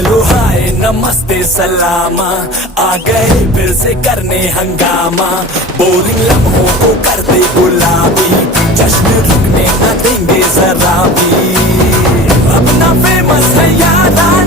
Hello hi नमस्ते सलामा, आ गए फिर से करने हंगामा। बोरिंग लम्हों को करते गुलाबी, जश्न रुकने न देंगे जरा भी। अपना फेमस है यारा,